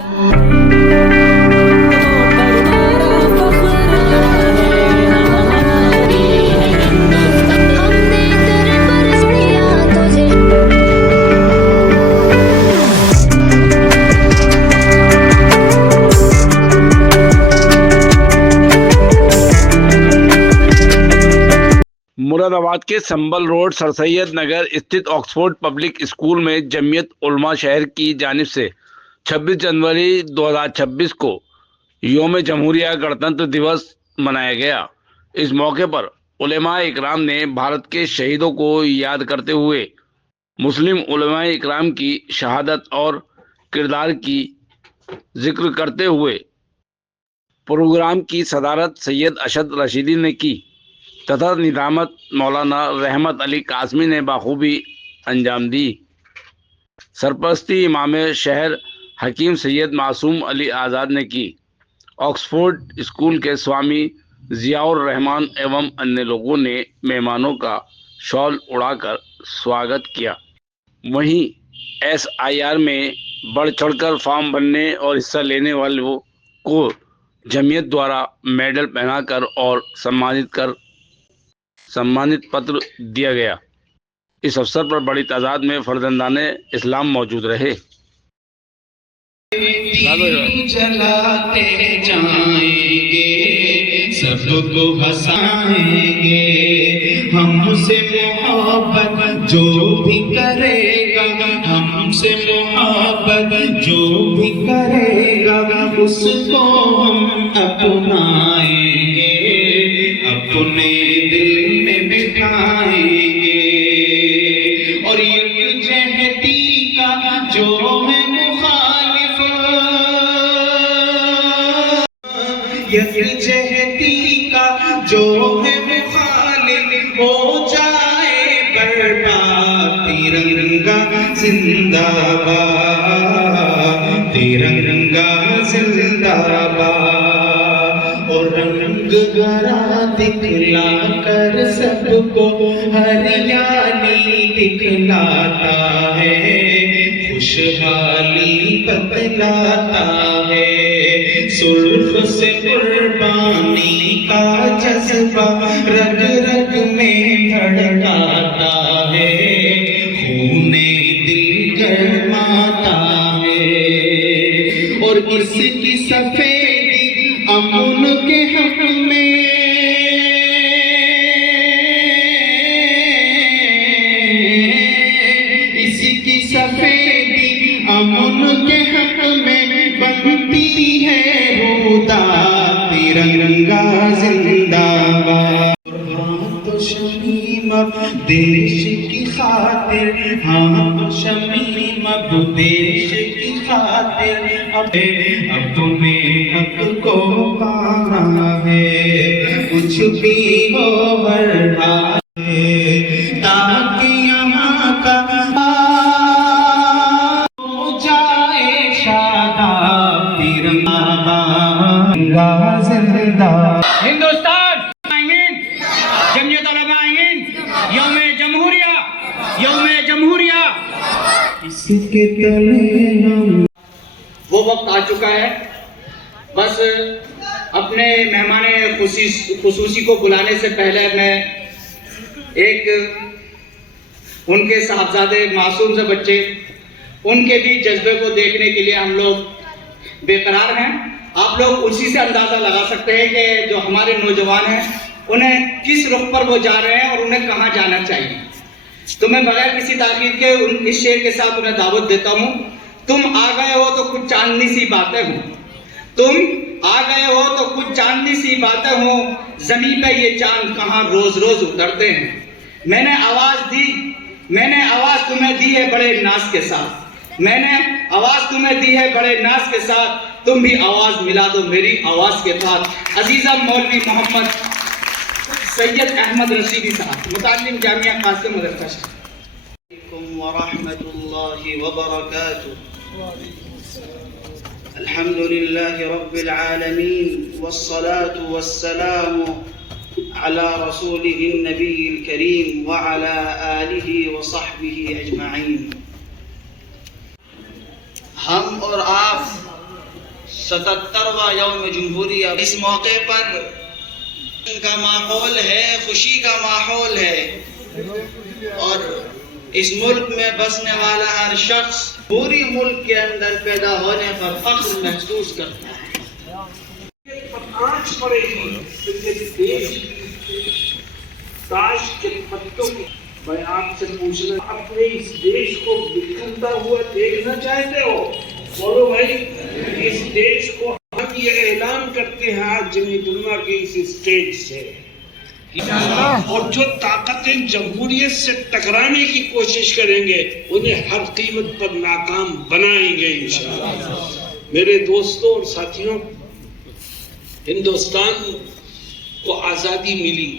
मुरादाबाद के संबल road sir Syed नगर स्थित Oxford public school में जमीयत उलमा शहर की जानिब से 26 जनवरी 2026 को यौम जमहूरिया गणतंत्र दिवस मनाया गया। इस मौके पर उलेमा इकराम ने भारत के शहीदों को याद करते हुए मुस्लिम उलेमा इकराम की शहादत और किरदार की जिक्र करते हुए प्रोग्राम की सदारत सैयद अशद रशीदी ने की तथा निजामत मौलाना रहमत अली कासमी ने बाखूबी अंजाम दी। सरपरस्ती इमाम शहर हकीम सैयद मासूम अली आज़ाद ने की। ऑक्सफोर्ड स्कूल के स्वामी जियाउर रहमान एवं अन्य लोगों ने मेहमानों का शॉल उड़ाकर स्वागत किया। वहीं SIR में बढ़ चढ़कर फॉर्म भरने और हिस्सा लेने वालों को जमीयत द्वारा मेडल पहनाकर और सम्मानित पत्र दिया गया। इस अवसर पर बड़ी तादाद में फर्जंदाने इस्लाम मौजूद रहे। जलाते जाएंगे, सबको हंसाएंगे, हमसे मोहब्बत जो भी करेगा, हमसे मोहब्बत जो भी करेगा, उसको हम अपनाएंगे, अपने दिल में बिठाएंगे। और यकजहती का जो है मुखालिफ, यकजहती का जो है मुखालिफ हो जाए बर्बाद। तिरंगा जिंदाबाद, तिरंगा जिंदाबाद। और रंग गरा दिखला कर सबको हरियाली दिखलाता है, खुशहाली बतलाता है। सुर्ख से कुर्बानी का जज्बा रग रग में धड़काता है, खूने दिल गरमाता है। और इसकी सफेदी अमन के हक में, इसकी सफेदी अमन के हक में बनती है होता। तिरंगा जिंदाबाद। हाँ तो शमीम देश की खातिर, हाँ तो शमीम देश की खातिर, अपने हक को पाना है, कुछ भी हो बढ़ा है, ताकि यहाँ का हो जाए शादाब। तिरंगा जिंदाबाद। हिंदुस्तान जमीयत उलमा यौम जमहूरिया, यौम जमहूरिया। इसके तले हम वो वक्त आ चुका है, बस अपने मेहमान खुसूसी को बुलाने से पहले मैं एक उनके साहबजादे मासूम से बच्चे, उनके भी जज्बे को देखने के लिए हम लोग बेकरार हैं। आप लोग उसी से अंदाजा लगा सकते हैं कि जो हमारे नौजवान हैं उन्हें किस रुख पर वो जा रहे हैं और उन्हें कहाँ जाना चाहिए। तो मैं बगैर किसी ताकीद के इस शेर के साथ उन्हें दावत देता हूँ। तुम आ गए हो तो कुछ चांदनी सी बातें हो, तुम आ गए हो तो कुछ चांदनी सी बातें हो, जमीन पे ये चांद कहाँ रोज रोज उतरते हैं। मैंने आवाज तुम्हें दी है बड़े नाज के साथ, मैंने आवाज तुम्हें दी है बड़े नाज के साथ, तुम भी आवाज मिला दो मेरी आवाज के साथ। अजीजा मौलवी मोहम्मद सैयद अहमद रशीदी साहब, मुतालिम जामिया कासिम मदरसा। व रहमतुल्लाहि व बरकातुहू। अल्हम्दुलिल्लाहि रब्बिल आलमीन वस्सलातु वस्सलामु अला रसूलिहिन नबिय्यिल करीम व अला आलिहि व सहबिहि अजमईन। हम और आप 77واں یوم جمہوریہ، اس موقع پر کا ماحول ہے، خوشی کا ماحول ہے، اور اس ملک میں بسنے والا ہر شخص پوری ملک کے اندر پیدا ہونے پر فخر محسوس کرتا ہے۔ آنچ پڑے گی تو یہ دیش تاش کے پتوں کی، میں آپ سے پوچھنا، اپنے اس دیش کو بکھرتا ہوا دیکھنا چاہتے ہو؟ بولو بھائی، اس دیش کو ہم یہ اعلان کرتے ہیں آج جمعیت علماء کے اس اسٹیج سے، اور جو طاقتیں جمہوریت سے ٹکرانے کی کوشش کریں گے انہیں ہر قیمت پر ناکام بنائیں گے انشاءاللہ۔ میرے دوستوں اور ساتھیوں، ہندوستان کو آزادی ملی،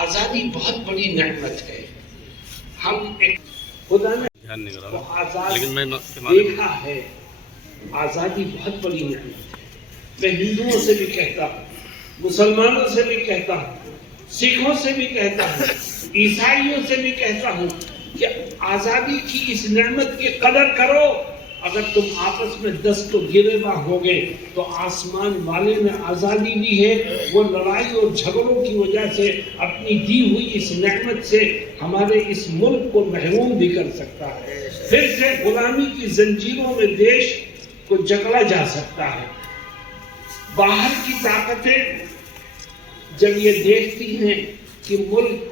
آزادی بہت بڑی نعمت ہے۔ ہم ایک خدا نے آزاد دیکھا ہے، آزادی بہت بڑی نعمت ہے۔ میں ہندوؤں سے بھی کہتا ہوں، مسلمانوں سے بھی کہتا ہوں، سکھوں سے بھی کہتا ہوں، عیسائیوں سے بھی کہتا ہوں کہ آزادی کی اس نعمت کی قدر کرو۔ اگر تم آپس میں دست و گریباں ہوگے تو آسمان والے نے آزادی دی ہے، وہ لڑائی اور جھگڑوں کی وجہ سے اپنی دی ہوئی اس نعمت سے ہمارے اس ملک کو محروم بھی کر سکتا ہے۔ پھر سے غلامی کی زنجیروں میں دیش کو جکڑا جا سکتا ہے۔ باہر کی طاقتیں جب یہ دیکھتی ہیں کہ ملک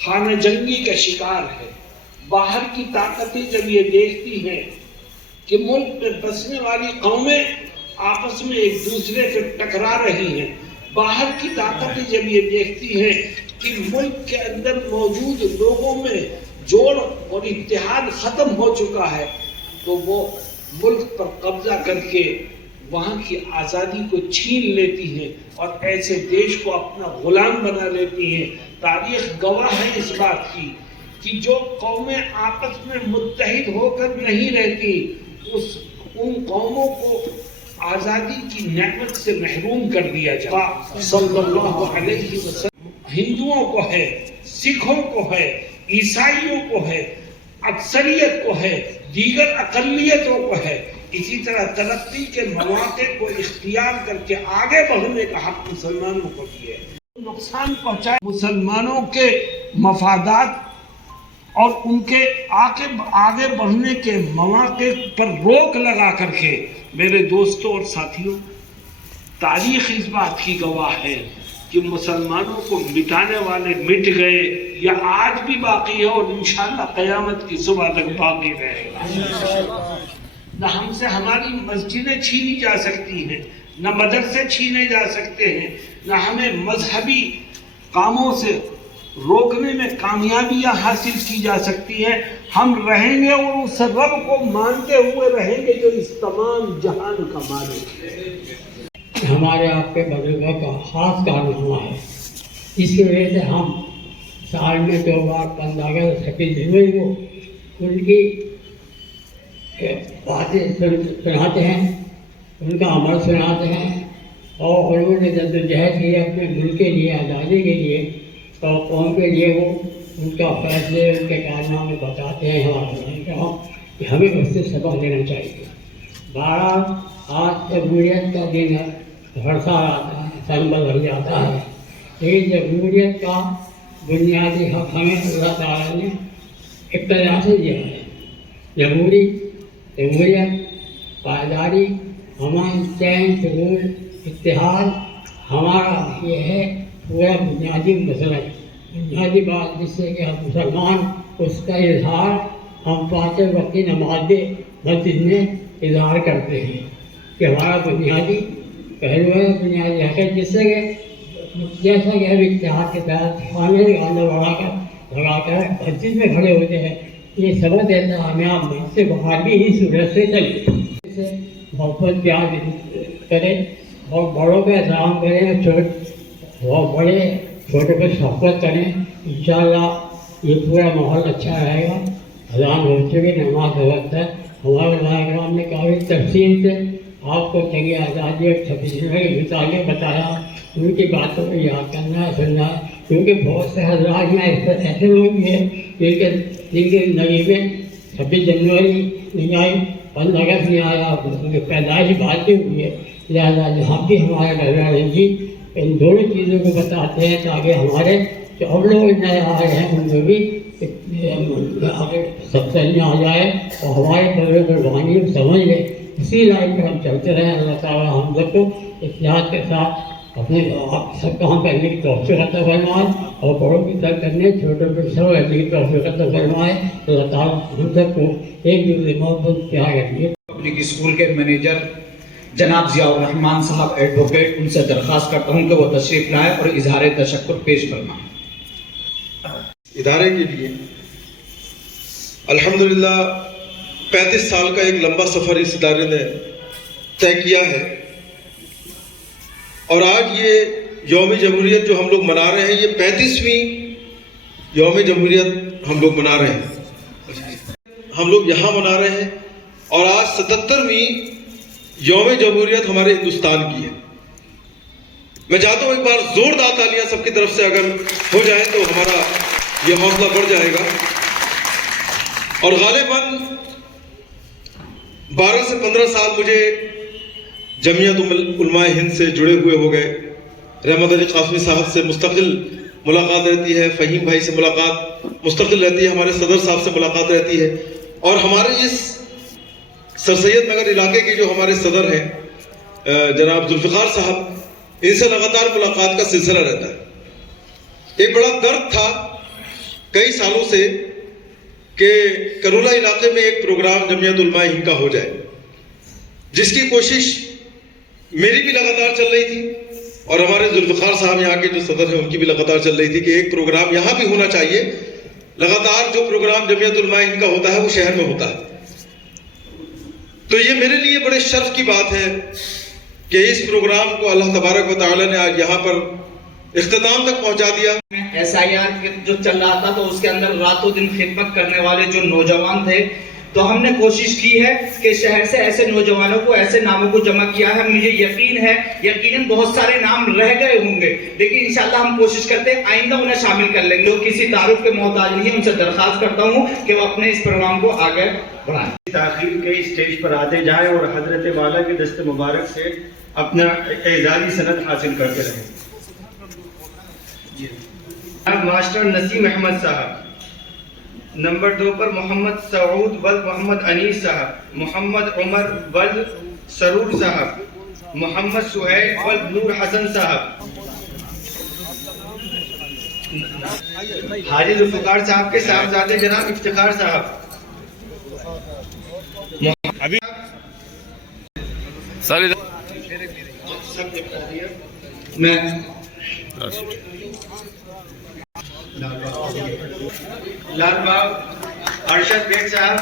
خانہ جنگی کا شکار ہے، باہر کی طاقتیں جب یہ دیکھتی ہیں کہ ملک میں بسنے والی قومیں آپس میں ایک دوسرے سے ٹکرا رہی ہیں، باہر کی طاقتیں جب یہ دیکھتی ہیں کہ ملک کے اندر موجود لوگوں میں جوڑ اور اتحاد ختم ہو چکا ہے، تو وہ ملک پر قبضہ کر کے وہاں کی آزادی کو چھین لیتی ہیں اور ایسے دیش کو اپنا غلام بنا لیتی ہیں۔ تاریخ گواہ ہے اس بات کی کہ جو قومیں آپس میں متحد ہو کر نہیں رہتی، ان قوموں کو آزادی کی نعمت سے محروم کر دیا جاتا۔ صلی اللہ علیہ وسلم ہندوؤں کو ہے، سکھوں کو ہے، عیسائیوں کو ہے، اکثریت کو ہے، دیگر اقلیتوں کو ہے۔ اسی طرح ترقی کے مواقع کو اختیار کر کے آگے بڑھنے کا حق مسلمانوں کو بھی ہے۔ نقصان پہنچائے مسلمانوں کے مفادات اور ان کے آگے بڑھنے کے مواقع پر روک لگا کر کے، میرے دوستوں اور ساتھیوں، تاریخ اس بات کی گواہ ہے کہ مسلمانوں کو مٹانے والے مٹ گئے یا آج بھی باقی ہے، اور انشاءاللہ قیامت کی صبح تک باقی رہے گا۔ نہ ہم سے ہماری مسجدیں چھینی جا سکتی ہیں، نہ مدرسے چھینے جا سکتے ہیں، نہ ہمیں مذہبی کاموں سے روکنے میں کامیابیاں حاصل کی جا سکتی ہیں۔ ہم رہیں گے اور اس رب کو مانتے ہوئے رہیں گے جو اس تمام جہان کا مالک ہے۔ ہمارے آپ کے بزرگوں کا خاص کارنامہ ہے، اس کی وجہ سے ہم سال میں 2 بار 15 اگست 26 جنوری کو ان کی باتیں سناتے ہیں، ان کا عمل سناتے ہیں، اور انہوں نے جدوجہد کی اپنے ملک کے لیے، آزادی کے لیے اور قوم کے لیے، وہ ان کا فیصلے، ان کے کارنامے بتاتے ہیں ہمارے کہ ہمیں اس سے سبق لینا چاہیے۔ 12 آج جمہوریت کا دن ہے، ہر سال آتا ہے، سال بدل جاتا ہے، لیکن جمہوریت کا بنیادی حق ہمیں اللہ تعالیٰ نے ابتدا سے دیا ہے۔ جمہوریت، پائیداری، امن، چین، سکون، اتحاد ہمارا یہ ہے پورا بنیادی مسئلہ، بنیادی بات جس سے کہ ہم مسلمان اس کا اظہار ہم 5 وقت کی نماز مسجد میں اظہار کرتے ہیں کہ ہمارا بنیادی پہلو ہے، بنیادی حق ہے، جس سے کہ جیسا کہ ہم اتحاد کے تحت خانے گانے بڑھا کر لگا کر مسجد میں کھڑے ہوتے ہیں، یہ سبق دیتا ہے ہمیں آپ اس سے باہر بھی ہی صورت سے چلے، سے محبت پیار کریں اور بڑوں کا احترام کریں، بہت بڑے چھوٹے پہ شفقت کریں، انشاءاللہ یہ پورا ماحول اچھا رہے گا۔ اذان ہو چکی، نماز کا وقت ہے۔ ہمارے علماء کرام نے کافی تفصیل سے آپ کو جنگ آزادی اور 26 جنوری کے متعلق بتایا، ان کی باتوں کو یاد کرنا ہے، سننا ہے، کیونکہ بہت سے حضرات میں ایسے لوگ بھی ہیں جن کی زندگی میں 26 جنوری نہیں آئی، 15 अगस्त नहीं आया, उनकी पैदाइश भारतीय हुई है, लिहाजा यहाँ भी हमारे रविवार जी इन दोनों चीज़ों को बताते हैं ताकि हमारे जो अब लोग नए आ रहे हैं उनको भी आगे सब चलने आ जाए और हमारे बड़े कुर्बानी समझ लें। इसी लाइन पर हम चलते रहें। अल्लाह ताला हम लोग को इख्तियार के साथ अपने आप सब काम करने की तौफीक अता फरमाए और बड़ों की तरफ करने, छोटों पर सब करने की तौफीक अता फरमाए। अल्लाह ताला हम सबको एक दूसरे मोहब्बत प्यार रखिए। पब्लिक स्कूल के मैनेजर जनाब जियाउर रहमान साहब एडवोकेट, उनसे दरख्वास्त करता हूँ कि वो तशरीफ लाए और इजहार तशक्कुर पेश फरमाएं। इदारे के लिए अल्हम्दुलिल्लाह 35 साल का एक लंबा सफ़र इस इदारे ने तय किया है और आज ये यौम जमहूरियत जो हम लोग मना रहे हैं, ये 35वीं यौम जमहूरियत हम लोग मना रहे हैं। हम लोग यहाँ मना रहे हैं और आज 77वीं यौम जमहूरियत हमारे हिंदुस्तान की है। मैं चाहता हूँ एक बार जोरदार तालियां सबकी तरफ से अगर हो जाए तो हमारा ये हौसला बढ़ जाएगा। और गालिबन 12 से 15 साल मुझे जमीयत उलमा हिंद से जुड़े हुए हो गए। रहमत अली कासमी साहब से मुस्तकिल मुलाकात रहती है, फ़हीम भाई से मुलाकात मुस्तकिल रहती है, हमारे सदर साहब से मुलाकात रहती है और हमारे इस सर सैयद नगर इलाके के जो हमारे सदर हैं जनाब जुल्फ़िकार साहब, इनसे लगातार मुलाकात का सिलसिला रहता है। एक बड़ा दर्द था कई सालों से कि करूला इलाके में एक प्रोग्राम जमीयत उलमा हिंद का हो जाए, जिसकी कोशिश मेरी भी लगातार चल रही थी और हमारे जुल्फ़िकार साहब यहाँ के जो सदर हैं उनकी भी लगातार चल रही थी कि एक प्रोग्राम यहाँ भी होना चाहिए। लगातार जो प्रोग्राम जमीयत उलमा हिंद का होता है वो शहर में होता है। तो ये मेरे लिए बड़े शर्फ की बात है कि इस प्रोग्राम को अल्लाह तबारक व तआला ने आज यहाँ पर इख्तिताम तक पहुँचा दिया। SIR जो चल रहा था तो उसके अंदर रातों दिन खिदमत करने वाले जो नौजवान थे, तो हमने कोशिश की है कि शहर से ऐसे नौजवानों को, ऐसे नामों को जमा किया है। मुझे यकीन है यकीनन बहुत सारे नाम रह गए होंगे, लेकिन इंशाल्लाह हम कोशिश करते हैं आइंदा उन्हें शामिल कर लेंगे। लोग किसी तारुफ के मोहताज नहीं है। उनसे दरख्वास्त करता हूँ कि वो अपने इस प्रोग्राम को आगे बढ़ाएं। ताख़ीर के स्टेज पर आते जाएं और हजरत वाला के दस्त मुबारक से अपना एजाज़ी सनद हासिल करते रहें। मास्टर नसीम अहमद साहब, नंबर 2 पर मोहम्मद सऊद वल्द मोहम्मद अनीस साहब, मोहम्मद उमर वल्द सरूर साहब, मोहम्मद सुहैल वल्द नूर हसन साहब, हाजी जुल्फ़िकार साहब के साहबजादे जनाब इफ्तिखार साहब। मैं लाल बाग अरशद बेग साहब,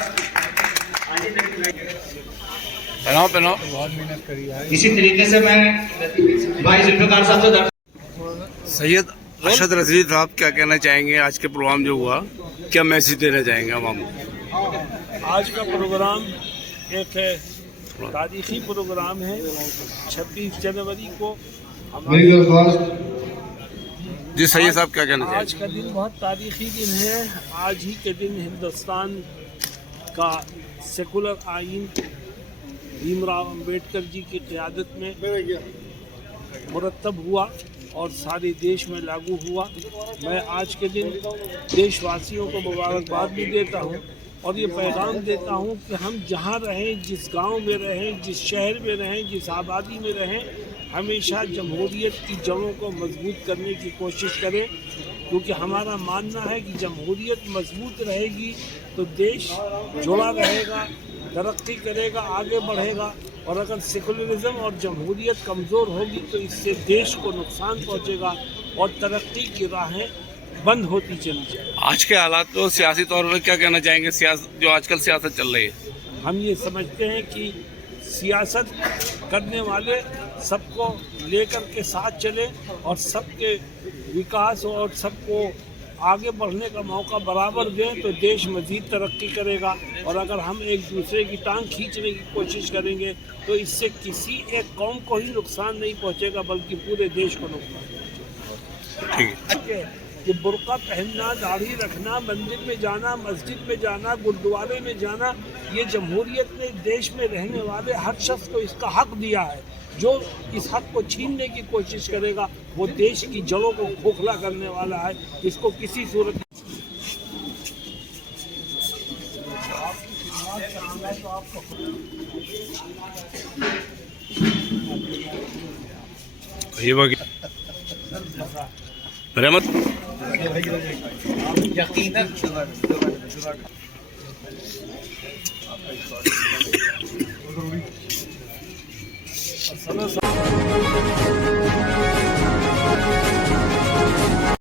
इसी तरीके से मैं भाई जुल्फ़िकार साहब से सैयद अरशद रज़वी साहब क्या कहना चाहेंगे? आज के प्रोग्राम जो हुआ, क्या मैसेज देना चाहेंगे आवाम को? आज का प्रोग्राम एक तारीखी प्रोग्राम है। 26 जनवरी को जी सैयद साहब क्या कहना आज का दिन बहुत तारीखी दिन है। आज ही के दिन हिंदुस्तान का सेकुलर आइन भीमराव अंबेडकर जी की क़यादत में मुरतब हुआ और सारे देश में लागू हुआ। मैं आज के दिन देशवासियों को मुबारकबाद भी देता हूँ और ये पैगाम देता हूँ कि हम जहाँ रहें, जिस गांव में रहें, जिस शहर में रहें, जिस आबादी में रहें, हमेशा जमहूरियत की जड़ों को मजबूत करने की कोशिश करें, क्योंकि हमारा मानना है कि जमहूरियत मजबूत रहेगी तो देश जुड़ा रहेगा, तरक्की करेगा, आगे बढ़ेगा। और अगर सेकुलरिज्म और जमहूरियत कमज़ोर होगी तो इससे देश को नुकसान पहुँचेगा और तरक्की की राहें बंद होती चली जाए। आज के हालात तो सियासी तौर पर क्या कहना चाहेंगे? जो आजकल सियासत चल रही है, हम ये समझते हैं कि सियासत करने वाले सबको लेकर के साथ चले और सबके विकास और सबको आगे बढ़ने का मौका बराबर दें तो देश मज़ीद तरक्की करेगा। और अगर हम एक दूसरे की टांग खींचने की कोशिश करेंगे तो इससे किसी एक कौम को ही नुकसान नहीं पहुंचेगा बल्कि पूरे देश को नुकसान। ठीक है। کہ برقع پہننا، داڑھی رکھنا، مندر میں جانا، مسجد میں جانا، گردوارے میں جانا، یہ جمہوریت نے دیش میں رہنے والے ہر شخص کو اس کا حق دیا ہے. جو اس حق کو چھیننے کی کوشش کرے گا وہ دیش کی جڑوں کو کھوکھلا کرنے والا ہے. اس کو کسی صورت یقیناً